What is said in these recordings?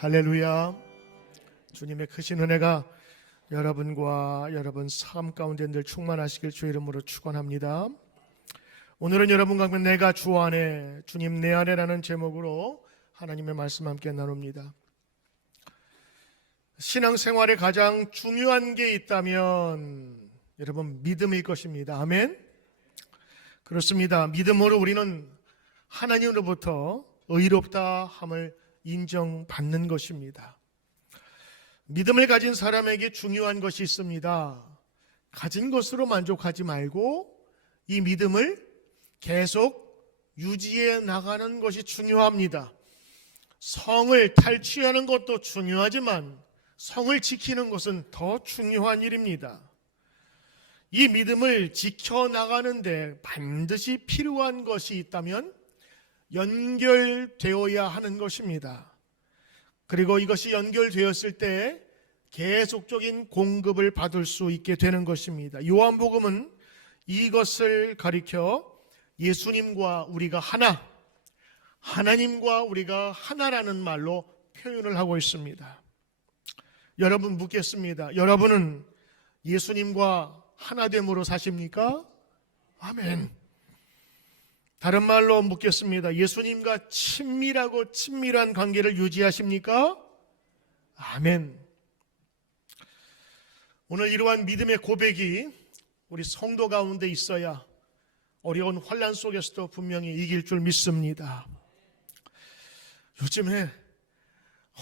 할렐루야. 주님의 크신 은혜가 여러분과 여러분 삶 가운데 늘 충만하시길 주 이름으로 축원합니다. 오늘은 여러분과 함께 내가 주 안에, 주님 내 안에라는 제목으로 하나님의 말씀 함께 나눕니다. 신앙생활에 가장 중요한 게 있다면 여러분 믿음일 것입니다. 아멘. 그렇습니다. 믿음으로 우리는 하나님으로부터 의롭다 함을 인정받는 것입니다. 믿음을 가진 사람에게 중요한 것이 있습니다. 가진 것으로 만족하지 말고 이 믿음을 계속 유지해 나가는 것이 중요합니다. 성을 탈취하는 것도 중요하지만 성을 지키는 것은 더 중요한 일입니다. 이 믿음을 지켜나가는데 반드시 필요한 것이 있다면 연결되어야 하는 것입니다. 그리고 이것이 연결되었을 때 계속적인 공급을 받을 수 있게 되는 것입니다. 요한복음은 이것을 가리켜 예수님과 우리가 하나, 하나님과 우리가 하나라는 말로 표현을 하고 있습니다. 여러분 묻겠습니다. 여러분은 예수님과 하나됨으로 사십니까? 아멘. 다른 말로 묻겠습니다. 예수님과 친밀하고 친밀한 관계를 유지하십니까? 아멘. 오늘 이러한 믿음의 고백이 우리 성도 가운데 있어야 어려운 환난 속에서도 분명히 이길 줄 믿습니다. 요즘에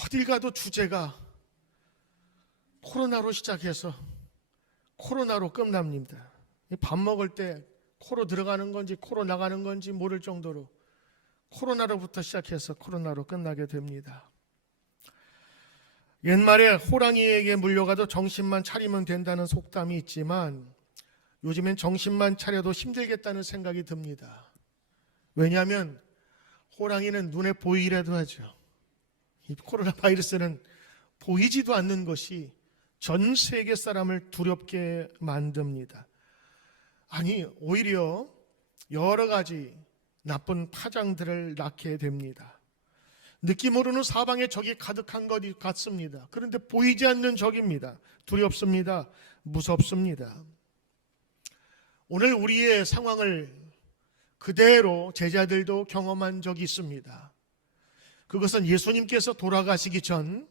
어딜 가도 주제가 코로나로 시작해서 코로나로 끝납니다. 밥 먹을 때 코로 들어가는 건지 코로 나가는 건지 모를 정도로 코로나로부터 시작해서 코로나로 끝나게 됩니다. 옛말에 호랑이에게 물려가도 정신만 차리면 된다는 속담이 있지만 요즘엔 정신만 차려도 힘들겠다는 생각이 듭니다. 왜냐하면 호랑이는 눈에 보이기라도 하죠. 이 코로나 바이러스는 보이지도 않는 것이 전 세계 사람을 두렵게 만듭니다. 아니, 오히려 여러 가지 나쁜 파장들을 낳게 됩니다. 느낌으로는 사방에 적이 가득한 것 같습니다. 그런데 보이지 않는 적입니다. 두렵습니다. 무섭습니다. 오늘 우리의 상황을 그대로 제자들도 경험한 적이 있습니다. 그것은 예수님께서 돌아가시기 전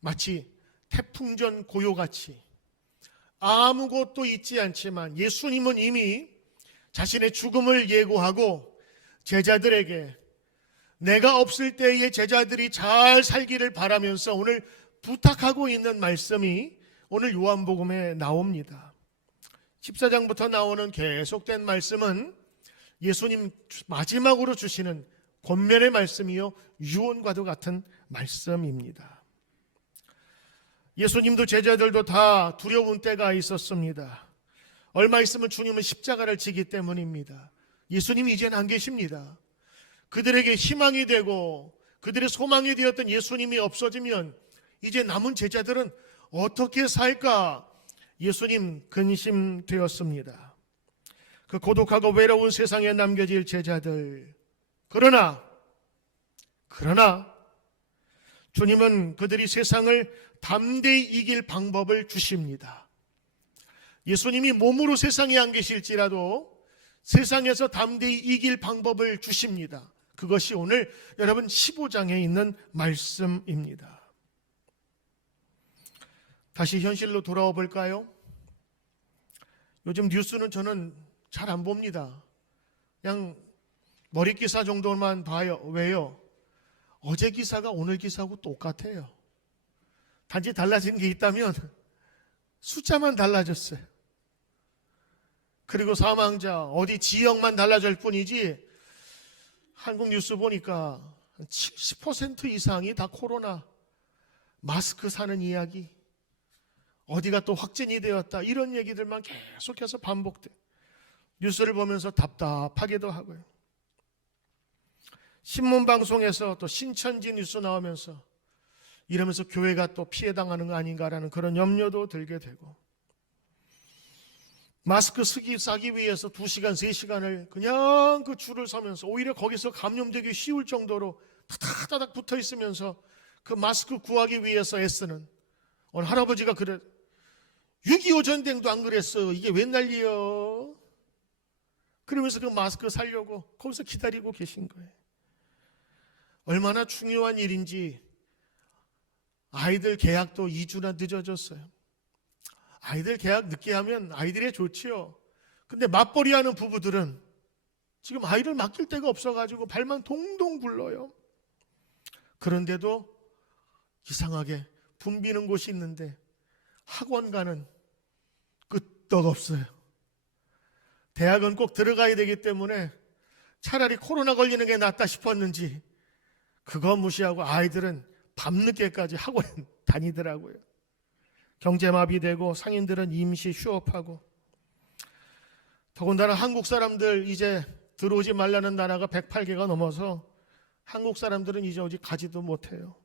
마치 태풍전 고요같이 아무것도 있지 않지만 예수님은 이미 자신의 죽음을 예고하고 제자들에게 내가 없을 때의 제자들이 잘 살기를 바라면서 오늘 부탁하고 있는 말씀이 오늘 요한복음에 나옵니다. 14장부터 나오는 계속된 말씀은 예수님 마지막으로 주시는 권면의 말씀이요 유언과도 같은 말씀입니다. 예수님도 제자들도 다 두려운 때가 있었습니다. 얼마 있으면 주님은 십자가를 지기 때문입니다. 예수님이 이제는 안 계십니다. 그들에게 희망이 되고 그들의 소망이 되었던 예수님이 없어지면 이제 남은 제자들은 어떻게 살까? 예수님 근심되었습니다. 그 고독하고 외로운 세상에 남겨질 제자들. 그러나 주님은 그들이 세상을 담대히 이길 방법을 주십니다. 예수님이 몸으로 세상에 안 계실지라도 세상에서 담대히 이길 방법을 주십니다. 그것이 오늘 여러분 15장에 있는 말씀입니다. 다시 현실로 돌아와 볼까요? 요즘 뉴스는 저는 잘 안 봅니다. 그냥 머리 기사 정도만 봐요. 왜요? 어제 기사가 오늘 기사하고 똑같아요. 단지 달라진 게 있다면 숫자만 달라졌어요. 그리고 사망자 어디 지역만 달라질 뿐이지 한국 뉴스 보니까 70% 이상이 다 코로나 마스크 사는 이야기, 어디가 또 확진이 되었다 이런 얘기들만 계속해서 반복돼. 뉴스를 보면서 답답하기도 하고요. 신문방송에서 또 신천지 뉴스 나오면서 이러면서 교회가 또 피해당하는 거 아닌가라는 그런 염려도 들게 되고, 마스크 싸기 위해서 2시간, 3시간을 그냥 그 줄을 서면서 오히려 거기서 감염되기 쉬울 정도로 타닥타닥 붙어 있으면서 그 마스크 구하기 위해서 애쓰는 오늘 할아버지가 그래 6.25 전쟁도 안 그랬어. 이게 웬 난리여. 그러면서 그 마스크 사려고 거기서 기다리고 계신 거예요. 얼마나 중요한 일인지 아이들 개학도 2주나 늦어졌어요. 아이들 개학 늦게 하면 아이들이 좋지요. 근데 맞벌이 하는 부부들은 지금 아이를 맡길 데가 없어가지고 발만 동동 굴러요. 그런데도 이상하게 붐비는 곳이 있는데 학원 가는 끄떡없어요. 대학은 꼭 들어가야 되기 때문에 차라리 코로나 걸리는 게 낫다 싶었는지 그거 무시하고 아이들은 밤늦게까지 학원 다니더라고요. 경제마비되고 상인들은 임시 휴업하고 더군다나 한국 사람들 이제 들어오지 말라는 나라가 108개가 넘어서 한국 사람들은 이제 어디 가지도 못해요.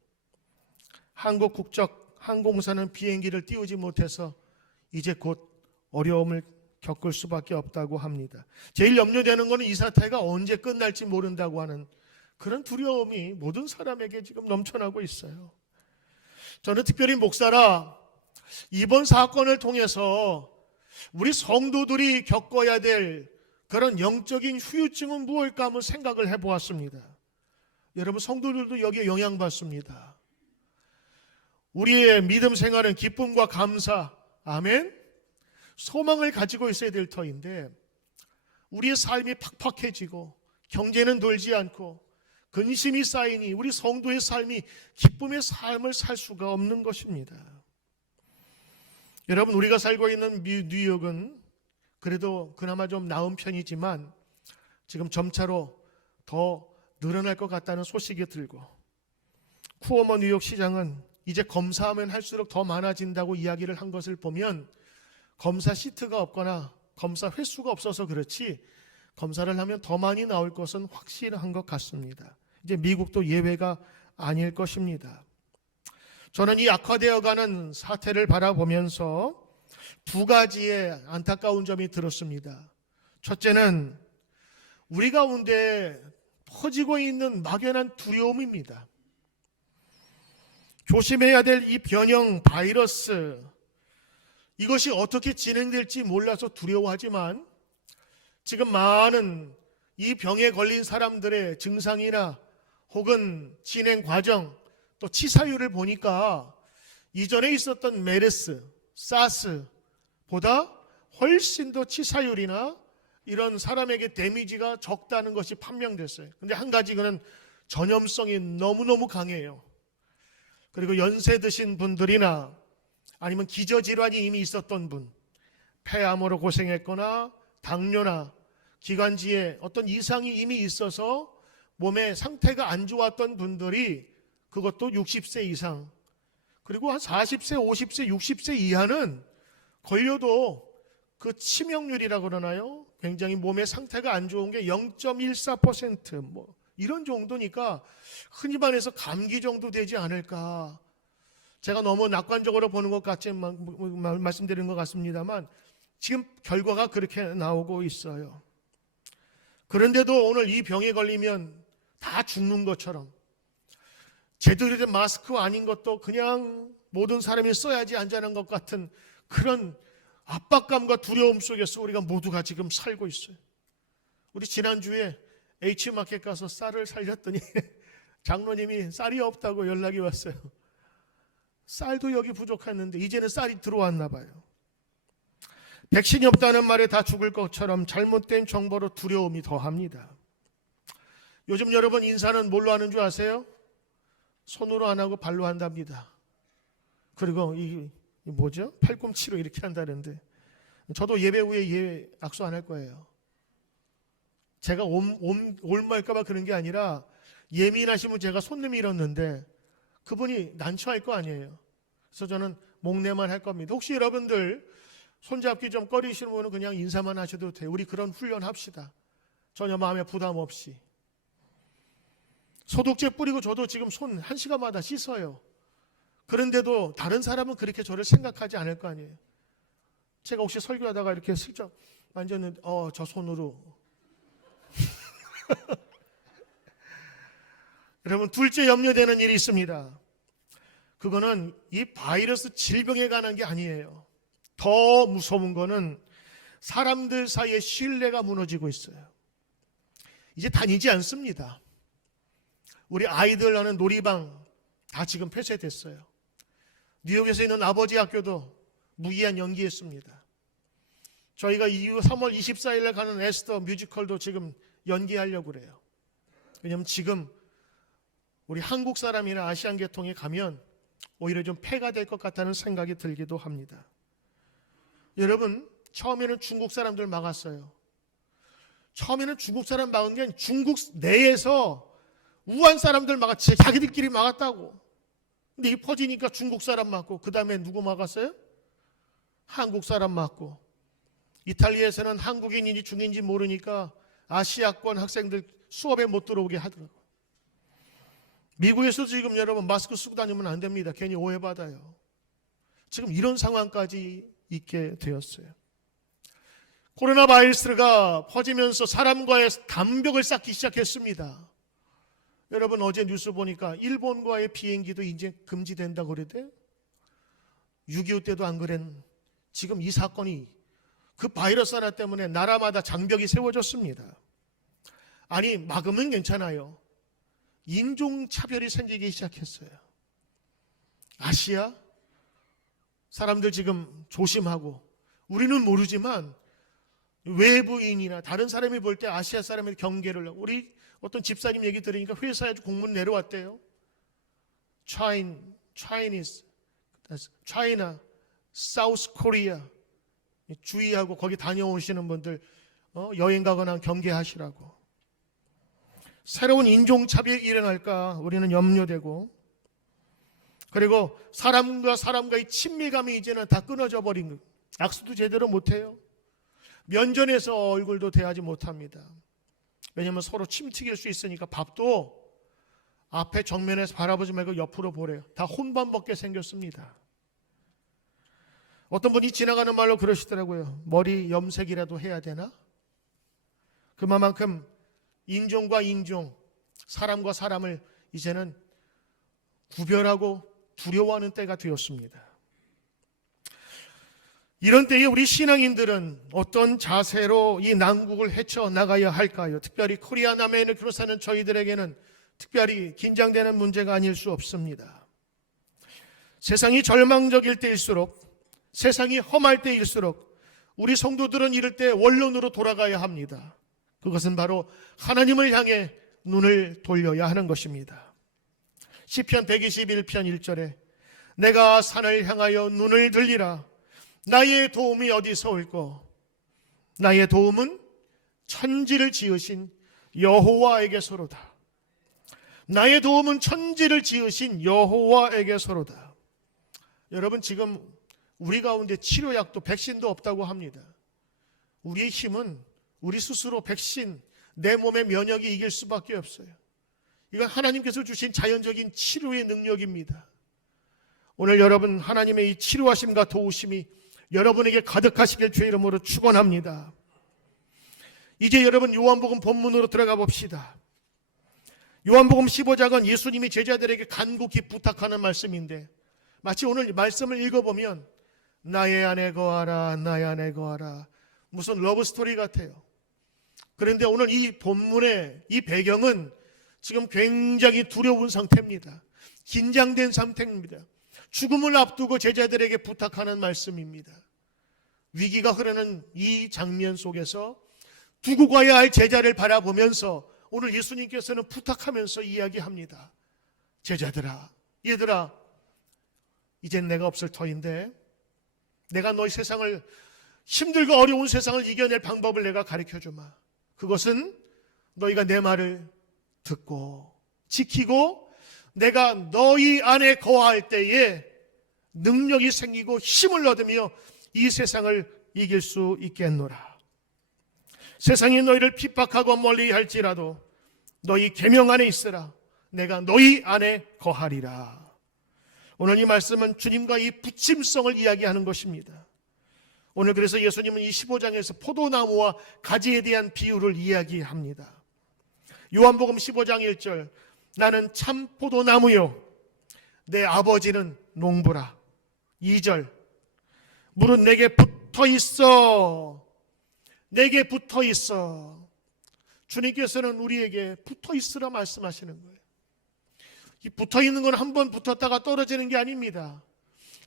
한국 국적 항공사는 비행기를 띄우지 못해서 이제 곧 어려움을 겪을 수밖에 없다고 합니다. 제일 염려되는 것은 이 사태가 언제 끝날지 모른다고 하는 그런 두려움이 모든 사람에게 지금 넘쳐나고 있어요. 저는 특별히 목사라 이번 사건을 통해서 우리 성도들이 겪어야 될 그런 영적인 후유증은 무엇일까 한번 생각을 해보았습니다. 여러분 성도들도 여기에 영향받습니다. 우리의 믿음 생활은 기쁨과 감사, 아멘, 소망을 가지고 있어야 될 터인데 우리의 삶이 팍팍해지고 경제는 돌지 않고 근심이 쌓이니 우리 성도의 삶이 기쁨의 삶을 살 수가 없는 것입니다. 여러분 우리가 살고 있는 뉴욕은 그래도 그나마 좀 나은 편이지만 지금 점차로 더 늘어날 것 같다는 소식이 들고 쿠오모 뉴욕 시장은 이제 검사하면 할수록 더 많아진다고 이야기를 한 것을 보면 검사 시트가 없거나 검사 횟수가 없어서 그렇지 검사를 하면 더 많이 나올 것은 확실한 것 같습니다. 이제 미국도 예외가 아닐 것입니다. 저는 이 악화되어가는 사태를 바라보면서 두 가지의 안타까운 점이 들었습니다. 첫째는 우리 가운데 퍼지고 있는 막연한 두려움입니다. 조심해야 될 이 변형 바이러스, 이것이 어떻게 진행될지 몰라서 두려워하지만 지금 많은 이 병에 걸린 사람들의 증상이나 혹은 진행 과정 또 치사율을 보니까 이전에 있었던 메르스, 사스보다 훨씬 더 치사율이나 이런 사람에게 데미지가 적다는 것이 판명됐어요. 근데 한 가지 그는 전염성이 너무너무 강해요. 그리고 연세 드신 분들이나 아니면 기저질환이 이미 있었던 분, 폐암으로 고생했거나 당뇨나 기관지에 어떤 이상이 이미 있어서 몸의 상태가 안 좋았던 분들이 그것도 60세 이상 그리고 한 40세, 50세, 60세 이하는 걸려도 그 치명률이라고 그러나요? 굉장히 몸의 상태가 안 좋은 게 0.14% 뭐 이런 정도니까 흔히 말해서 감기 정도 되지 않을까. 제가 너무 낙관적으로 보는 것 같지 말씀드리는 것 같습니다만 지금 결과가 그렇게 나오고 있어요. 그런데도 오늘 이 병에 걸리면 다 죽는 것처럼 제대로 된 마스크 아닌 것도 그냥 모든 사람이 써야지 안전한 것 같은 그런 압박감과 두려움 속에서 우리가 모두가 지금 살고 있어요. 우리 지난주에 H마켓 가서 쌀을 살렸더니 장로님이 쌀이 없다고 연락이 왔어요. 쌀도 여기 부족했는데 이제는 쌀이 들어왔나 봐요. 백신이 없다는 말에 다 죽을 것처럼 잘못된 정보로 두려움이 더합니다. 요즘 여러분 인사는 뭘로 하는 줄 아세요? 손으로 안 하고 발로 한답니다. 그리고 이 뭐죠? 팔꿈치로 이렇게 한다는데 저도 예배 후에 악수 안 할 거예요. 제가 올말까 봐 그런 게 아니라 예민하시면 제가 손 내밀었는데 그분이 난처할 거 아니에요. 그래서 저는 목례만 할 겁니다. 혹시 여러분들 손잡기 좀 꺼리시는 분은 그냥 인사만 하셔도 돼요. 우리 그런 훈련 합시다. 전혀 마음에 부담 없이. 소독제 뿌리고 저도 지금 손 1시간마다 씻어요. 그런데도 다른 사람은 그렇게 저를 생각하지 않을 거 아니에요. 제가 혹시 설교하다가 이렇게 슬쩍 만졌는데 저 손으로 여러분 둘째 염려되는 일이 있습니다. 그거는 이 바이러스 질병에 관한 게 아니에요. 더 무서운 거는 사람들 사이에 신뢰가 무너지고 있어요. 이제 다니지 않습니다. 우리 아이들 하는 놀이방 다 지금 폐쇄됐어요. 뉴욕에서 있는 아버지 학교도 무기한 연기했습니다. 저희가 이후 3월 24일에 가는 에스더 뮤지컬도 지금 연기하려고 그래요. 왜냐하면 지금 우리 한국 사람이나 아시안 계통에 가면 오히려 좀 폐가 될 것 같다는 생각이 들기도 합니다. 여러분, 처음에는 중국 사람들 막았어요. 처음에는 중국 사람 막은 게 중국 내에서 우한 사람들 막았지, 자기들끼리 막았다고. 근데 이게 퍼지니까 중국 사람 막고, 그 다음에 누구 막았어요? 한국 사람 막고. 이탈리아에서는 한국인인지 중인지 모르니까 아시아권 학생들 수업에 못 들어오게 하더라고요. 미국에서도 지금 여러분 마스크 쓰고 다니면 안 됩니다. 괜히 오해받아요. 지금 이런 상황까지 있게 되었어요. 코로나 바이러스가 퍼지면서 사람과의 담벽을 쌓기 시작했습니다. 여러분 어제 뉴스 보니까 일본과의 비행기도 이제 금지된다고 그러대요. 6.25 때도 안 그랬는 지금 이 사건이 그 바이러스 하나 때문에 나라마다 장벽이 세워졌습니다. 아니 막으면 괜찮아요. 인종차별이 생기기 시작했어요. 아시아 사람들 지금 조심하고, 우리는 모르지만 외부인이나 다른 사람이 볼 때 아시아 사람의 경계를, 우리 어떤 집사님 얘기 들으니까 회사에 공문 내려왔대요. Chinese, China, South Korea 주의하고 거기 다녀오시는 분들 여행 가거나 경계하시라고. 새로운 인종차별이 일어날까 우리는 염려되고, 그리고 사람과 사람과의 친밀감이 이제는 다 끊어져 버린 거예요. 악수도 제대로 못해요. 면전에서 얼굴도 대하지 못합니다. 왜냐하면 서로 침 튀길 수 있으니까. 밥도 앞에 정면에서 바라보지 말고 옆으로 보래요. 다 혼밥 먹게 생겼습니다. 어떤 분이 지나가는 말로 그러시더라고요. 머리 염색이라도 해야 되나? 그만큼 인종과 인종, 사람과 사람을 이제는 구별하고 두려워하는 때가 되었습니다. 이런 때에 우리 신앙인들은 어떤 자세로 이 난국을 헤쳐나가야 할까요? 특별히 코리아 남해인을 사는 저희들에게는 특별히 긴장되는 문제가 아닐 수 없습니다. 세상이 절망적일 때일수록, 세상이 험할 때일수록 우리 성도들은 이럴 때 원론으로 돌아가야 합니다. 그것은 바로 하나님을 향해 눈을 돌려야 하는 것입니다. 시편 121편 1절에 내가 산을 향하여 눈을 들리라. 나의 도움이 어디서 올꼬? 나의 도움은 천지를 지으신 여호와에게서로다. 나의 도움은 천지를 지으신 여호와에게서로다. 여러분 지금 우리 가운데 치료약도 백신도 없다고 합니다. 우리의 힘은 우리 스스로 백신, 내 몸의 면역이 이길 수밖에 없어요. 이건 하나님께서 주신 자연적인 치료의 능력입니다. 오늘 여러분 하나님의 이 치료하심과 도우심이 여러분에게 가득하시길 주의 이름으로 축원합니다. 이제 여러분 요한복음 본문으로 들어가 봅시다. 요한복음 15장은 예수님이 제자들에게 간곡히 부탁하는 말씀인데, 마치 오늘 말씀을 읽어보면 나의 안에 거하라, 나의 안에 거하라, 무슨 러브스토리 같아요. 그런데 오늘 이 본문의 이 배경은 지금 굉장히 두려운 상태입니다. 긴장된 상태입니다. 죽음을 앞두고 제자들에게 부탁하는 말씀입니다. 위기가 흐르는 이 장면 속에서 두고 가야 할 제자를 바라보면서 오늘 예수님께서는 부탁하면서 이야기합니다. 제자들아, 얘들아, 이젠 내가 없을 터인데 내가 너희 세상을, 힘들고 어려운 세상을 이겨낼 방법을 내가 가르쳐주마. 그것은 너희가 내 말을 듣고 지키고 내가 너희 안에 거할 때에 능력이 생기고 힘을 얻으며 이 세상을 이길 수 있겠노라. 세상이 너희를 핍박하고 멀리 할지라도 너희 계명 안에 있으라. 내가 너희 안에 거하리라. 오늘 이 말씀은 주님과 이 부침성을 이야기하는 것입니다. 오늘 그래서 예수님은 이 15장에서 포도나무와 가지에 대한 비유를 이야기합니다. 요한복음 15장 1절 나는 참 포도나무요 내 아버지는 농부라. 2절, 물은 내게 붙어 있어. 내게 붙어 있어. 주님께서는 우리에게 붙어 있으라 말씀하시는 거예요. 이 붙어 있는 건 한 번 붙었다가 떨어지는 게 아닙니다.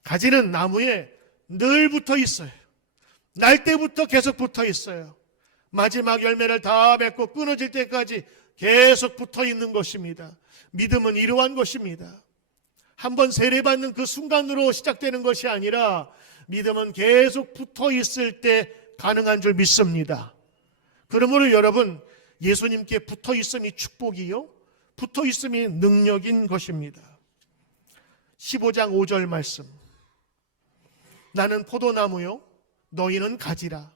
가지는 나무에 늘 붙어 있어요. 날 때부터 계속 붙어 있어요. 마지막 열매를 다 맺고 끊어질 때까지 계속 붙어 있는 것입니다. 믿음은 이러한 것입니다. 한번 세례받는 그 순간으로 시작되는 것이 아니라 믿음은 계속 붙어 있을 때 가능한 줄 믿습니다. 그러므로 여러분, 예수님께 붙어 있음이 축복이요, 붙어 있음이 능력인 것입니다. 15장 5절 말씀. 나는 포도나무요, 너희는 가지라.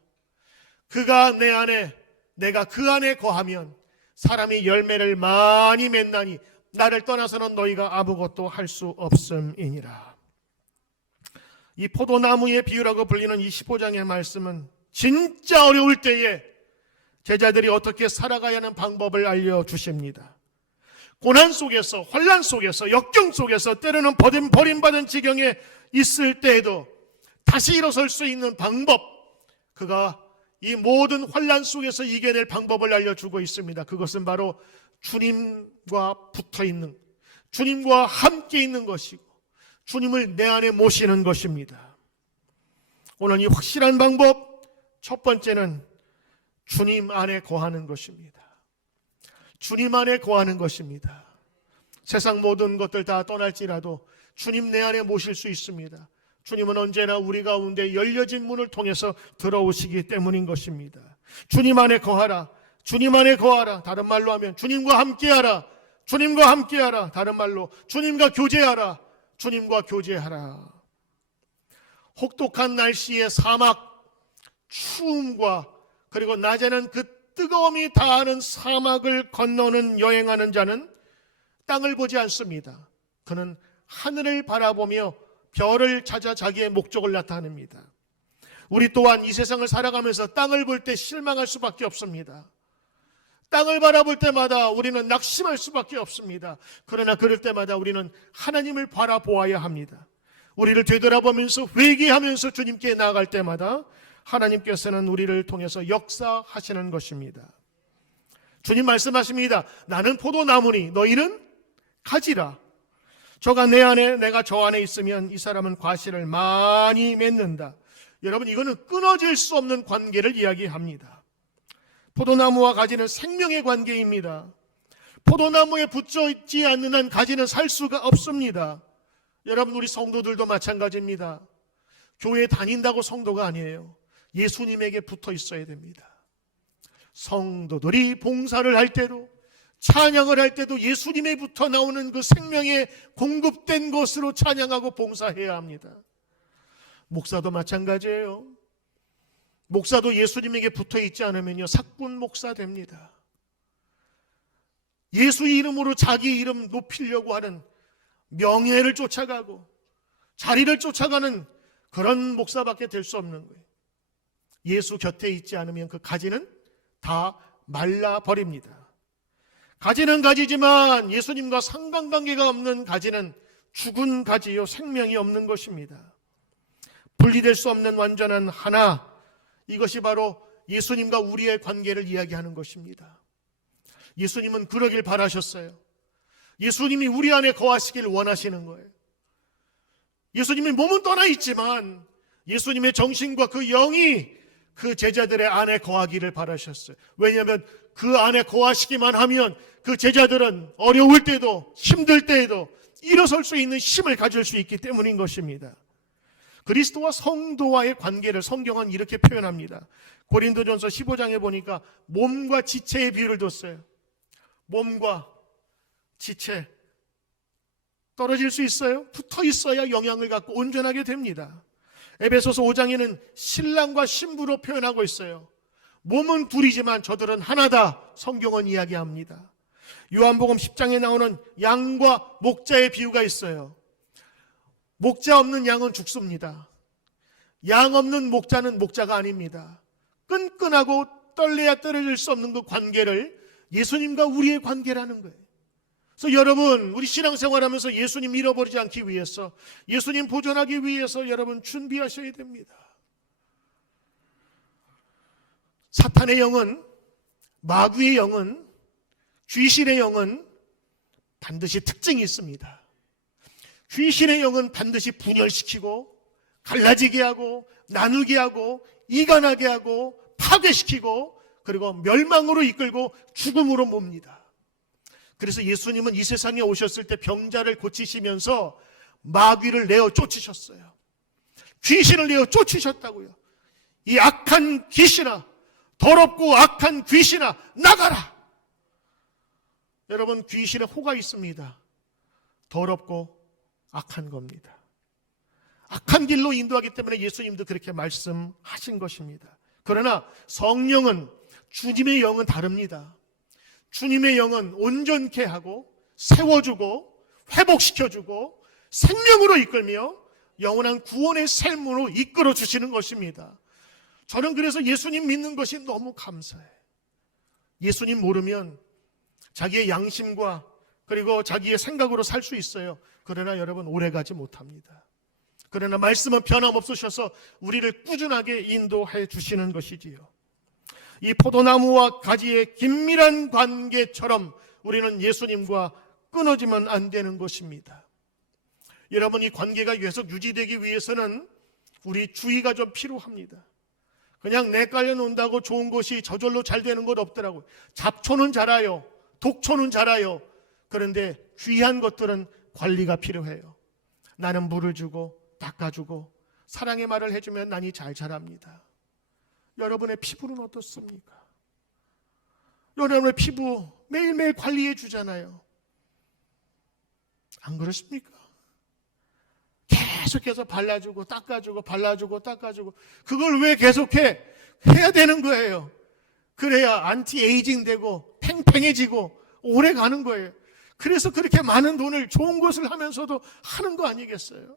그가 내 안에, 내가 그 안에 거하면 사람이 열매를 많이 맺나니 나를 떠나서는 너희가 아무것도 할 수 없음이니라. 이 포도나무의 비유라고 불리는 이 15장의 말씀은 진짜 어려울 때에 제자들이 어떻게 살아가야 하는 방법을 알려주십니다. 고난 속에서, 환난 속에서, 역경 속에서, 때로는 버림받은 지경에 있을 때에도 다시 일어설 수 있는 방법, 그가 이 모든 환난 속에서 이겨낼 방법을 알려주고 있습니다. 그것은 바로 주님과 붙어있는, 주님과 함께 있는 것이고 주님을 내 안에 모시는 것입니다. 오늘 이 확실한 방법, 첫 번째는 주님 안에 거하는 것입니다. 주님 안에 거하는 것입니다. 세상 모든 것들 다 떠날지라도 주님 내 안에 모실 수 있습니다. 주님은 언제나 우리 가운데 열려진 문을 통해서 들어오시기 때문인 것입니다. 주님 안에 거하라. 주님 안에 거하라. 다른 말로 하면 주님과 함께하라. 주님과 함께하라. 다른 말로 주님과 교제하라. 주님과 교제하라. 혹독한 날씨의 사막, 추움과 그리고 낮에는 그 뜨거움이 다하는 사막을 건너는 여행하는 자는 땅을 보지 않습니다. 그는 하늘을 바라보며 별을 찾아 자기의 목적을 나타냅니다. 우리 또한 이 세상을 살아가면서 땅을 볼 때 실망할 수밖에 없습니다. 땅을 바라볼 때마다 우리는 낙심할 수밖에 없습니다. 그러나 그럴 때마다 우리는 하나님을 바라보아야 합니다. 우리를 되돌아보면서 회개하면서 주님께 나아갈 때마다 하나님께서는 우리를 통해서 역사하시는 것입니다. 주님 말씀하십니다. 나는 포도나무니 너희는 가지라. 저가 내 안에, 내가 저 안에 있으면 이 사람은 과실을 많이 맺는다. 여러분, 이거는 끊어질 수 없는 관계를 이야기합니다. 포도나무와 가지는 생명의 관계입니다. 포도나무에 붙어 있지 않는 한 가지는 살 수가 없습니다. 여러분, 우리 성도들도 마찬가지입니다. 교회 다닌다고 성도가 아니에요. 예수님에게 붙어 있어야 됩니다. 성도들이 봉사를 할 때도, 찬양을 할 때도 예수님에 붙어 나오는 그 생명에 공급된 것으로 찬양하고 봉사해야 합니다. 목사도 마찬가지예요. 목사도 예수님에게 붙어 있지 않으면요, 사꾼 목사 됩니다. 예수 이름으로 자기 이름 높이려고 하는, 명예를 쫓아가고 자리를 쫓아가는 그런 목사밖에 될 수 없는 거예요. 예수 곁에 있지 않으면 그 가지는 다 말라버립니다. 가지는 가지지만 예수님과 상관관계가 없는 가지는 죽은 가지요, 생명이 없는 것입니다. 분리될 수 없는 완전한 하나, 이것이 바로 예수님과 우리의 관계를 이야기하는 것입니다. 예수님은 그러길 바라셨어요. 예수님이 우리 안에 거하시길 원하시는 거예요. 예수님이 몸은 떠나 있지만 예수님의 정신과 그 영이 그 제자들의 안에 거하기를 바라셨어요. 왜냐하면 그 안에 거하시기만 하면 그 제자들은 어려울 때도 힘들 때에도 일어설 수 있는 힘을 가질 수 있기 때문인 것입니다. 그리스도와 성도와의 관계를 성경은 이렇게 표현합니다. 고린도전서 15장에 보니까 몸과 지체의 비유를 뒀어요. 몸과 지체, 떨어질 수 있어요? 붙어 있어야 영향을 갖고 온전하게 됩니다. 에베소서 5장에는 신랑과 신부로 표현하고 있어요. 몸은 둘이지만 저들은 하나다, 성경은 이야기합니다. 요한복음 10장에 나오는 양과 목자의 비유가 있어요. 목자 없는 양은 죽습니다. 양 없는 목자는 목자가 아닙니다. 끈끈하고 떨려야 떨어질 수 없는 그 관계를 예수님과 우리의 관계라는 거예요. 그래서 여러분, 우리 신앙생활하면서 예수님 잃어버리지 않기 위해서, 예수님 보존하기 위해서 여러분 준비하셔야 됩니다. 사탄의 영은, 마귀의 영은, 귀신의 영은 반드시 특징이 있습니다. 귀신의 영은 반드시 분열시키고 갈라지게 하고 나누게 하고 이간하게 하고 파괴시키고 그리고 멸망으로 이끌고 죽음으로 몹니다. 그래서 예수님은 이 세상에 오셨을 때 병자를 고치시면서 마귀를 내어 쫓으셨어요. 귀신을 내어 쫓으셨다고요. 이 악한 귀신아, 더럽고 악한 귀신아, 나가라! 여러분, 귀신의 호가 있습니다. 더럽고 악한 겁니다. 악한 길로 인도하기 때문에 예수님도 그렇게 말씀하신 것입니다. 그러나 성령은, 주님의 영은 다릅니다. 주님의 영은 온전케 하고 세워주고 회복시켜주고 생명으로 이끌며 영원한 구원의 삶으로 이끌어 주시는 것입니다. 저는 그래서 예수님 믿는 것이 너무 감사해요. 예수님 모르면 자기의 양심과 그리고 자기의 생각으로 살 수 있어요. 그러나 여러분, 오래가지 못합니다. 그러나 말씀은 변함없으셔서 우리를 꾸준하게 인도해 주시는 것이지요. 이 포도나무와 가지의 긴밀한 관계처럼 우리는 예수님과 끊어지면 안 되는 것입니다. 여러분, 이 관계가 계속 유지되기 위해서는 우리 주의가 좀 필요합니다. 그냥 내깔려 논다고 좋은 것이 저절로 잘 되는 것 없더라고요. 잡초는 자라요. 독초는 자라요. 그런데 귀한 것들은 관리가 필요해요. 나는 물을 주고 닦아주고 사랑의 말을 해주면 난이 잘 자랍니다. 여러분의 피부는 어떻습니까? 여러분의 피부 매일매일 관리해 주잖아요. 안 그렇습니까? 계속해서 발라주고 닦아주고 발라주고 닦아주고, 그걸 왜 계속해? 해야 되는 거예요. 그래야 안티에이징 되고 팽팽해지고 오래 가는 거예요. 그래서 그렇게 많은 돈을 좋은 것을 하면서도 하는 거 아니겠어요?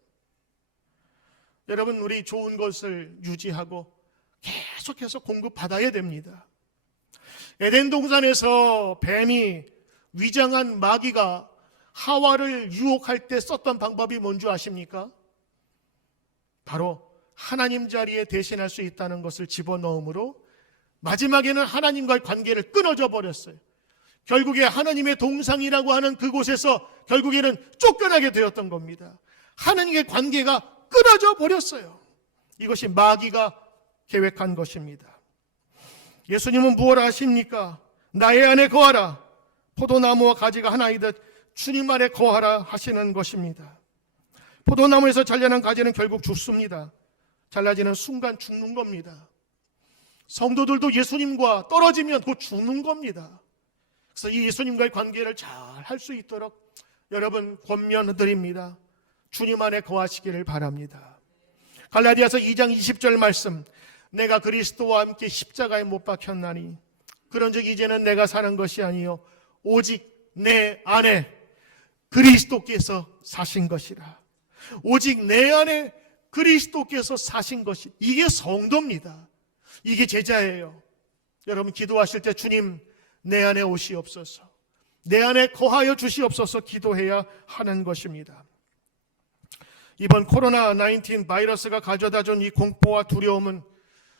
여러분, 우리 좋은 것을 유지하고 계속해서 공급받아야 됩니다. 에덴 동산에서 뱀이, 위장한 마귀가 하와를 유혹할 때 썼던 방법이 뭔지 아십니까? 바로 하나님 자리에 대신할 수 있다는 것을 집어넣음으로 마지막에는 하나님과의 관계를 끊어져 버렸어요. 결국에 하나님의 동상이라고 하는 그곳에서 결국에는 쫓겨나게 되었던 겁니다. 하나님의 관계가 끊어져 버렸어요. 이것이 마귀가 계획한 것입니다. 예수님은 무엇을 하십니까? 나의 안에 거하라. 포도나무와 가지가 하나이듯 주님 안에 거하라 하시는 것입니다. 포도나무에서 잘려난 가지는 결국 죽습니다. 잘라지는 순간 죽는 겁니다. 성도들도 예수님과 떨어지면 곧 죽는 겁니다. 그래서 이 예수님과의 관계를 잘 할 수 있도록 여러분 권면드립니다. 주님 안에 거하시기를 바랍니다. 갈라디아서 2장 20절 말씀, 내가 그리스도와 함께 십자가에 못 박혔나니 그런즉 이제는 내가 사는 것이 아니요 오직 내 안에 그리스도께서 사신 것이라. 오직 내 안에 그리스도께서 사신 것이, 이게 성도입니다. 이게 제자예요. 여러분, 기도하실 때 주님 내 안에 오시옵소서, 내 안에 거하여 주시옵소서 기도해야 하는 것입니다. 이번 코로나19 바이러스가 가져다 준 이 공포와 두려움은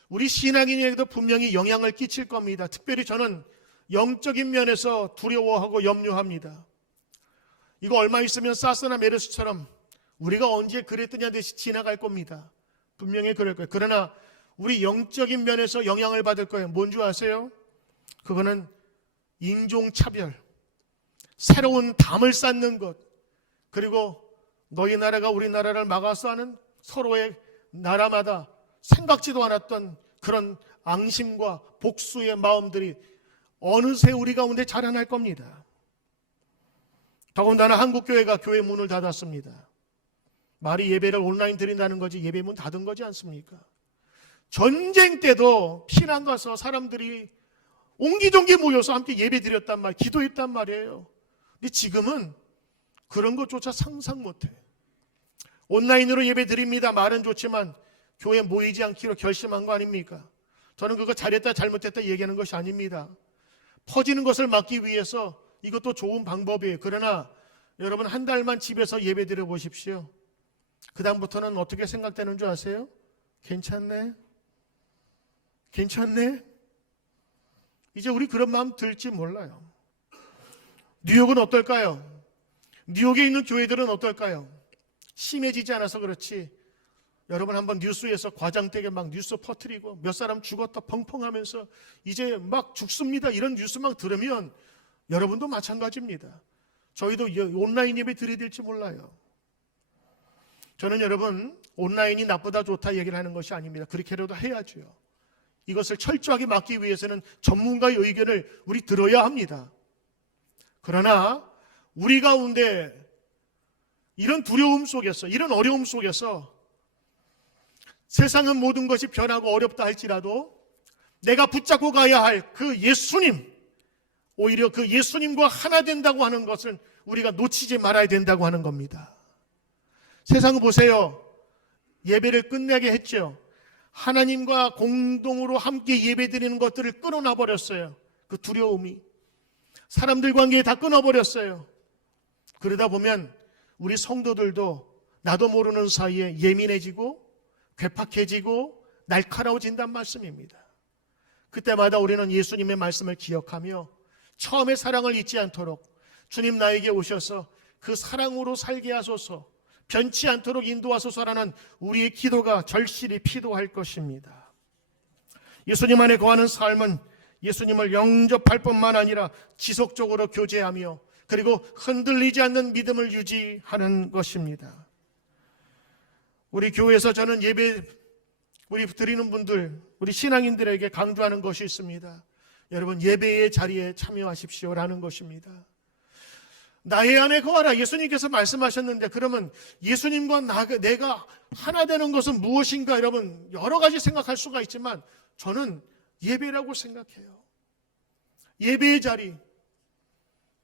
우리 신앙인에게도 분명히 영향을 끼칠 겁니다. 특별히 저는 영적인 면에서 두려워하고 염려합니다. 이거 얼마 있으면 사스나 메르스처럼 우리가 언제 그랬더니 하듯이 지나갈 겁니다. 분명히 그럴 거예요. 그러나 우리 영적인 면에서 영향을 받을 거예요. 뭔지 아세요? 그거는 인종차별, 새로운 담을 쌓는 것, 그리고 너희 나라가 우리 나라를 막아서 하는 서로의 나라마다 생각지도 않았던 그런 앙심과 복수의 마음들이 어느새 우리 가운데 자라날 겁니다. 더군다나 한국교회가 교회 문을 닫았습니다. 말이 예배를 온라인 드린다는 거지 예배 문 닫은 거지 않습니까? 전쟁 때도 피난 가서 사람들이 옹기종기 모여서 함께 예배 드렸단 말, 기도했단 말이에요. 근데 지금은 그런 것조차 상상 못해. 온라인으로 예배 드립니다 말은 좋지만 교회 모이지 않기로 결심한 거 아닙니까? 저는 그거 잘했다 잘못했다 얘기하는 것이 아닙니다. 퍼지는 것을 막기 위해서 이것도 좋은 방법이에요. 그러나 여러분 한 달만 집에서 예배 드려 보십시오. 그 다음부터는 어떻게 생각되는 줄 아세요? 괜찮네? 괜찮네? 이제 우리 그런 마음 들지 몰라요. 뉴욕은 어떨까요? 뉴욕에 있는 교회들은 어떨까요? 심해지지 않아서 그렇지. 여러분 한번 뉴스에서 과장되게 막 뉴스 퍼뜨리고 몇 사람 죽었다 펑펑하면서 이제 막 죽습니다 이런 뉴스만 들으면 여러분도 마찬가지입니다. 저희도 온라인 예배 드려야 될지 몰라요. 저는 여러분 온라인이 나쁘다 좋다 얘기를 하는 것이 아닙니다. 그렇게라도 해야죠. 이것을 철저하게 막기 위해서는 전문가의 의견을 우리 들어야 합니다. 그러나 우리 가운데 이런 두려움 속에서, 이런 어려움 속에서 세상은 모든 것이 변하고 어렵다 할지라도 내가 붙잡고 가야 할 그 예수님, 오히려 그 예수님과 하나 된다고 하는 것을 우리가 놓치지 말아야 된다고 하는 겁니다. 세상을 보세요. 예배를 끝내게 했죠. 하나님과 공동으로 함께 예배드리는 것들을 끊어놔 버렸어요. 그 두려움이. 사람들 관계 다 끊어버렸어요. 그러다 보면 우리 성도들도 나도 모르는 사이에 예민해지고 괴팍해지고 날카로워진단 말씀입니다. 그때마다 우리는 예수님의 말씀을 기억하며 처음의 사랑을 잊지 않도록 주님 나에게 오셔서 그 사랑으로 살게 하소서, 변치 않도록 인도하소서라는 우리의 기도가 절실히 필요할 것입니다. 예수님 안에 거하는 삶은 예수님을 영접할 뿐만 아니라 지속적으로 교제하며 그리고 흔들리지 않는 믿음을 유지하는 것입니다. 우리 교회에서 저는 예배 우리 드리는 분들, 우리 신앙인들에게 강조하는 것이 있습니다. 여러분 예배의 자리에 참여하십시오라는 것입니다. 나의 안에 거하라 예수님께서 말씀하셨는데 그러면 예수님과 내가 하나 되는 것은 무엇인가 여러분 여러 가지 생각할 수가 있지만 저는 예배라고 생각해요. 예배의 자리.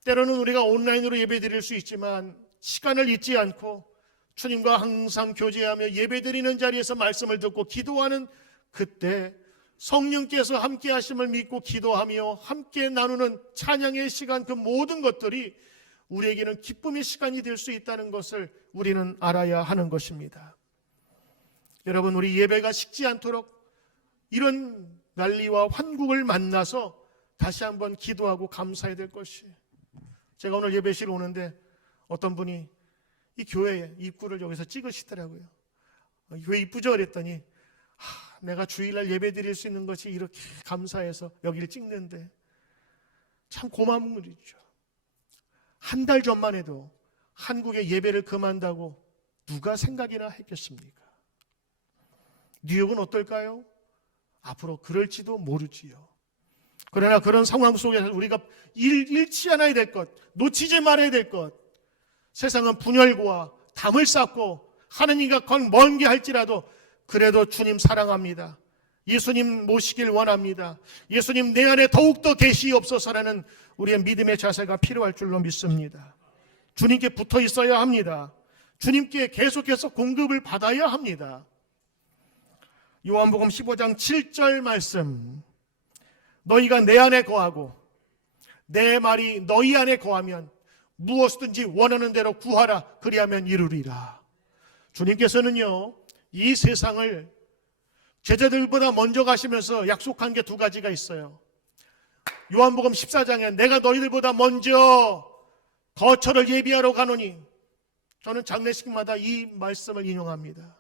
때로는 우리가 온라인으로 예배 드릴 수 있지만 시간을 잊지 않고 주님과 항상 교제하며 예배 드리는 자리에서 말씀을 듣고 기도하는 그때 성령께서 함께 하심을 믿고 기도하며 함께 나누는 찬양의 시간 그 모든 것들이 우리에게는 기쁨의 시간이 될 수 있다는 것을 우리는 알아야 하는 것입니다. 여러분 우리 예배가 식지 않도록 이런 난리와 환국을 만나서 다시 한번 기도하고 감사해야 될 것이. 제가 오늘 예배실 오는데 어떤 분이 이 교회 입구를 여기서 찍으시더라고요. 왜 이쁘죠? 그랬더니 내가 주일날 예배 드릴 수 있는 것이 이렇게 감사해서 여기를 찍는데 참 고마운 일이죠. 한 달 전만 해도 한국의 예배를 금한다고 누가 생각이나 했겠습니까? 뉴욕은 어떨까요? 앞으로 그럴지도 모르지요. 그러나 그런 상황 속에서 우리가 잃지 않아야 될 것, 놓치지 말아야 될 것, 세상은 분열과 담을 쌓고 하느님과 먼 게 할지라도 그래도 주님 사랑합니다. 예수님 모시길 원합니다. 예수님 내 안에 더욱더 계시옵소서라는 우리의 믿음의 자세가 필요할 줄로 믿습니다. 주님께 붙어 있어야 합니다. 주님께 계속해서 공급을 받아야 합니다. 요한복음 15장 7절 말씀, 너희가 내 안에 거하고 내 말이 너희 안에 거하면 무엇이든지 원하는 대로 구하라 그리하면 이루리라. 주님께서는요 이 세상을 제자들보다 먼저 가시면서 약속한 게 두 가지가 있어요. 요한복음 14장에 내가 너희들보다 먼저 거처를 예비하러 가노니, 저는 장례식마다 이 말씀을 인용합니다.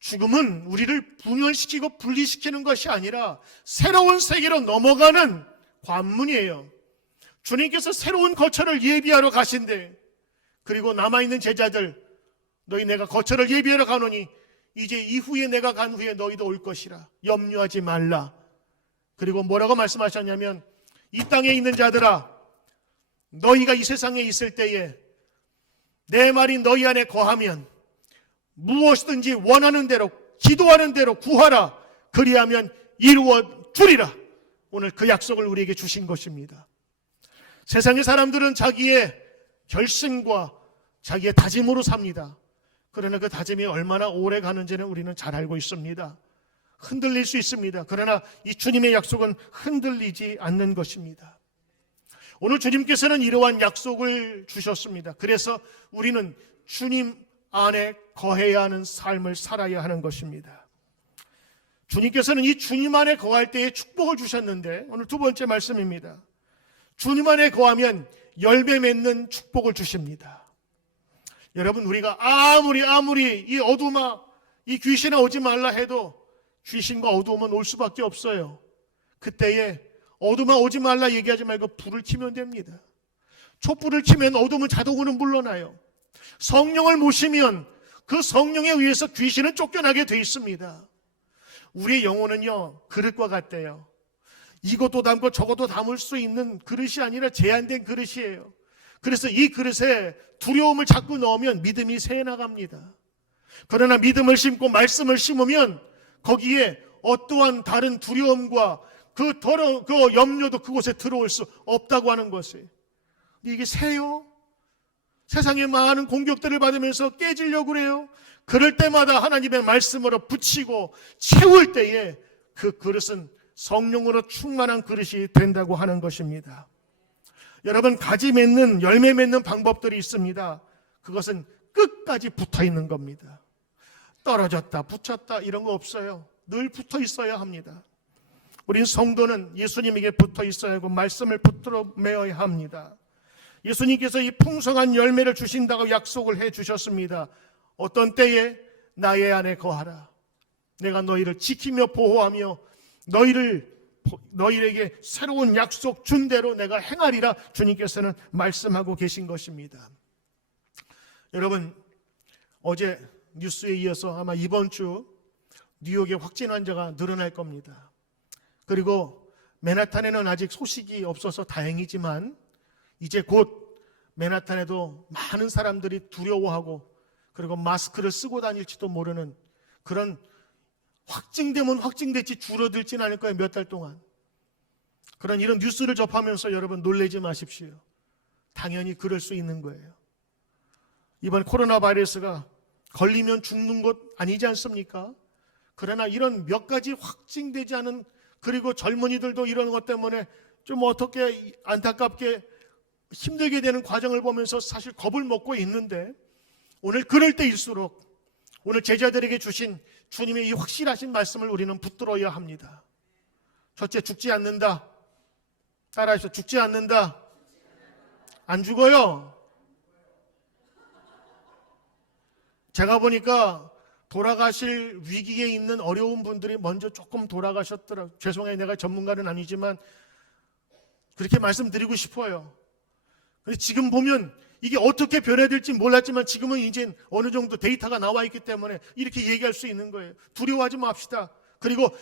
죽음은 우리를 분열시키고 분리시키는 것이 아니라 새로운 세계로 넘어가는 관문이에요. 주님께서 새로운 거처를 예비하러 가신대. 그리고 남아있는 제자들, 너희 내가 거처를 예비하러 가노니 이제 이후에 내가 간 후에 너희도 올 것이라 염려하지 말라. 그리고 뭐라고 말씀하셨냐면 이 땅에 있는 자들아, 너희가 이 세상에 있을 때에 내 말이 너희 안에 거하면 무엇이든지 원하는 대로 기도하는 대로 구하라 그리하면 이루어 주리라. 오늘 그 약속을 우리에게 주신 것입니다. 세상의 사람들은 자기의 결심과 자기의 다짐으로 삽니다. 그러나 그 다짐이 얼마나 오래 가는지는 우리는 잘 알고 있습니다. 흔들릴 수 있습니다. 그러나 이 주님의 약속은 흔들리지 않는 것입니다. 오늘 주님께서는 이러한 약속을 주셨습니다. 그래서 우리는 주님 안에 거해야 하는 삶을 살아야 하는 것입니다. 주님께서는 이 주님 안에 거할 때에 축복을 주셨는데, 오늘 두 번째 말씀입니다. 주님 안에 거하면 열매 맺는 축복을 주십니다. 여러분, 우리가 아무리 이 어둠아, 이 귀신아 오지 말라 해도 귀신과 어두움은 올 수밖에 없어요. 그때에 어둠아 오지 말라 얘기하지 말고 불을 켜면 됩니다. 촛불을 켜면 어둠은 자동으로 물러나요. 성령을 모시면 그 성령에 의해서 귀신은 쫓겨나게 돼 있습니다. 우리의 영혼은요, 그릇과 같대요. 이것도 담고 저것도 담을 수 있는 그릇이 아니라 제한된 그릇이에요. 그래서 이 그릇에 두려움을 자꾸 넣으면 믿음이 새나갑니다. 그러나 믿음을 심고 말씀을 심으면 거기에 어떠한 다른 두려움과 그 염려도 그곳에 들어올 수 없다고 하는 것이에요. 이게 새요? 세상에 많은 공격들을 받으면서 깨지려고 그래요. 그럴 때마다 하나님의 말씀으로 붙이고 채울 때에 그 그릇은 성령으로 충만한 그릇이 된다고 하는 것입니다. 여러분, 가지 맺는, 열매 맺는 방법들이 있습니다. 그것은 끝까지 붙어 있는 겁니다. 떨어졌다, 붙였다 이런 거 없어요. 늘 붙어 있어야 합니다. 우린 성도는 예수님에게 붙어 있어야 하고 말씀을 붙들어 매어야 합니다. 예수님께서 이 풍성한 열매를 주신다고 약속을 해 주셨습니다. 어떤 때에 나의 안에 거하라. 내가 너희를 지키며 보호하며 너희에게 새로운 약속 준 대로 내가 행하리라 주님께서는 말씀하고 계신 것입니다. 여러분, 어제 뉴스에 이어서 아마 이번 주 뉴욕의 확진 환자가 늘어날 겁니다. 그리고 맨하탄에는 아직 소식이 없어서 다행이지만 이제 곧 맨하탄에도 많은 사람들이 두려워하고 그리고 마스크를 쓰고 다닐지도 모르는 그런, 확증되면 확증됐지 줄어들지는 않을 거예요. 몇 달 동안. 그런 이런 뉴스를 접하면서 여러분 놀라지 마십시오. 당연히 그럴 수 있는 거예요. 이번 코로나 바이러스가 걸리면 죽는 것 아니지 않습니까? 그러나 이런 몇 가지 확증되지 않은, 그리고 젊은이들도 이런 것 때문에 좀 어떻게 안타깝게 힘들게 되는 과정을 보면서 사실 겁을 먹고 있는데, 오늘 그럴 때일수록 오늘 제자들에게 주신 주님의 이 확실하신 말씀을 우리는 붙들어야 합니다. 첫째, 죽지 않는다. 따라하십시오. 죽지 않는다. 안 죽어요. 제가 보니까 돌아가실 위기에 있는 어려운 분들이 먼저 조금 돌아가셨더라고요. 죄송해요. 내가 전문가는 아니지만 그렇게 말씀드리고 싶어요. 근데 지금 보면 이게 어떻게 변화될지 몰랐지만 지금은 이제 어느 정도 데이터가 나와 있기 때문에 이렇게 얘기할 수 있는 거예요. 두려워하지 맙시다. 그리고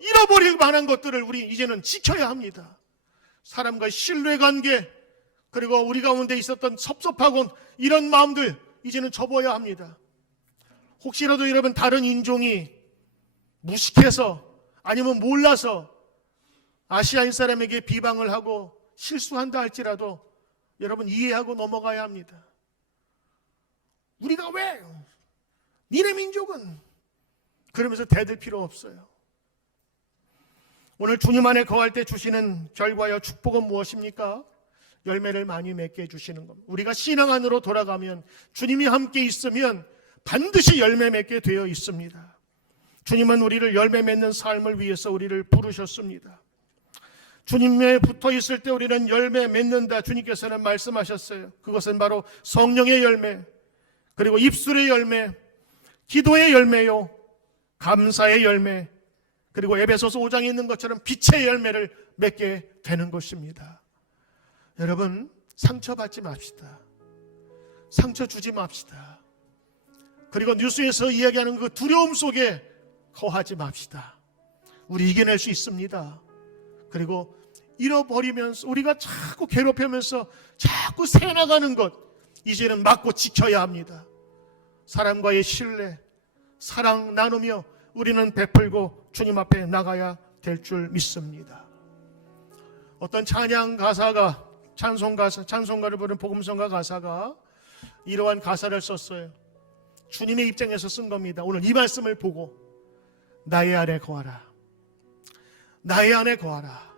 잃어버릴 만한 것들을 우리 이제는 지켜야 합니다. 사람과의 신뢰관계, 그리고 우리 가운데 있었던 섭섭하고 이런 마음들 이제는 접어야 합니다. 혹시라도 여러분 다른 인종이 무식해서 아니면 몰라서 아시아인 사람에게 비방을 하고 실수한다 할지라도 여러분 이해하고 넘어가야 합니다. 우리가 왜? 니네 민족은? 그러면서 대들 필요 없어요. 오늘 주님 안에 거할 때 주시는 결과와 축복은 무엇입니까? 열매를 많이 맺게 해주시는 겁니다. 우리가 신앙 안으로 돌아가면, 주님이 함께 있으면 반드시 열매 맺게 되어 있습니다. 주님은 우리를 열매 맺는 삶을 위해서 우리를 부르셨습니다. 주님에 붙어 있을 때 우리는 열매 맺는다. 주님께서는 말씀하셨어요. 그것은 바로 성령의 열매, 그리고 입술의 열매, 기도의 열매요, 감사의 열매, 그리고 에베소서 5장에 있는 것처럼 빛의 열매를 맺게 되는 것입니다. 여러분, 상처받지 맙시다. 상처 주지 맙시다. 그리고 뉴스에서 이야기하는 그 두려움 속에 거하지 맙시다. 우리 이겨낼 수 있습니다. 그리고 잃어버리면서 우리가 자꾸 괴롭히면서 자꾸 새나가는 것, 이제는 막고 지켜야 합니다. 사람과의 신뢰, 사랑 나누며 우리는 베풀고 주님 앞에 나가야 될 줄 믿습니다. 어떤 찬양 가사가, 찬송가를 부르는 복음성가 가사가 이러한 가사를 썼어요. 주님의 입장에서 쓴 겁니다. 오늘 이 말씀을 보고 나의 안에 거하라. 나의 안에 거하라.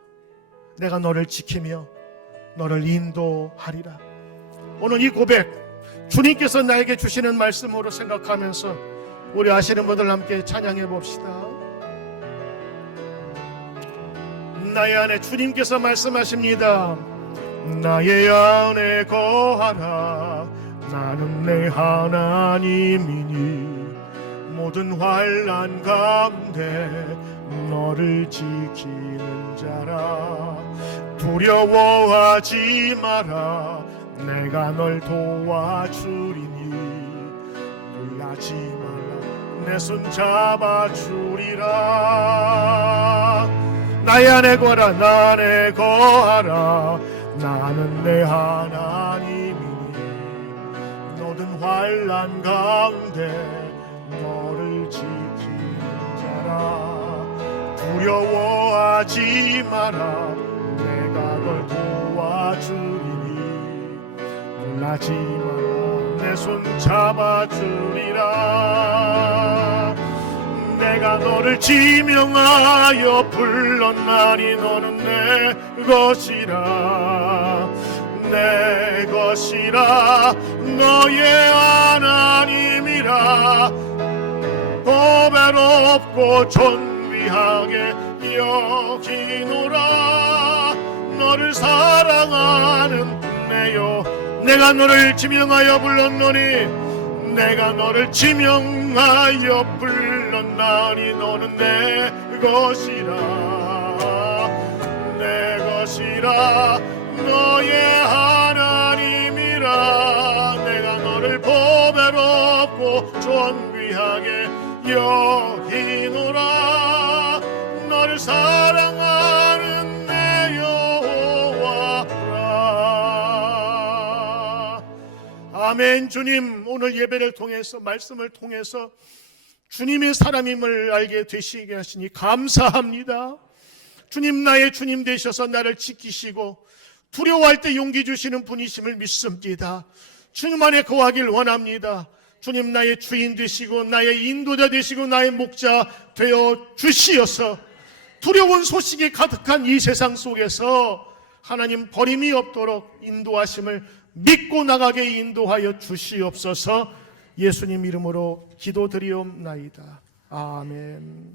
내가 너를 지키며 너를 인도하리라. 오늘 이 고백 주님께서 나에게 주시는 말씀으로 생각하면서 우리 아시는 분들 함께 찬양해 봅시다. 나의 안에 주님께서 말씀하십니다. 나의 안에 거하라. 나는 내 하나님이니 모든 환난 가운데 너를 지키는 자라. 두려워하지 마라. 내가 널 도와주리니 놀라지 마라. 내 손 잡아주리라. 나의 안에 거하라. 나 안에 거하라. 나는 내 하나님이니 모든 환난 가운데 너를 지키는 자라. 두려워하지 마라. 내가 널 도와주리니 놀라지 마라. 내 손 잡아주리라. 내가 너를 지명하여 불렀나니 너는 내 것이라. 내 것이라. 너의 하나님이라. 보배롭고 존귀하게 여기노라. 너를 사랑하는 내요. 내가 너를 지명하여 불렀노니 내가 너를 지명하여 불렀나니 너는 내 것이라. 내 것이라. 너의 하나님이라. 내가 너를 보배롭고 존귀하게 여기노라. 너를 사랑하는 내 여호와라. 아멘. 주님, 오늘 예배를 통해서 말씀을 통해서 주님의 사람임을 알게 되시게 하시니 감사합니다. 주님, 나의 주님 되셔서 나를 지키시고 두려워할 때 용기 주시는 분이심을 믿습니다. 주님 안에 거하길 원합니다. 주님, 나의 주인 되시고 나의 인도자 되시고 나의 목자 되어 주시어서 두려운 소식이 가득한 이 세상 속에서 하나님 버림이 없도록 인도하심을 믿고 나가게 인도하여 주시옵소서. 예수님 이름으로 기도드리옵나이다. 아멘.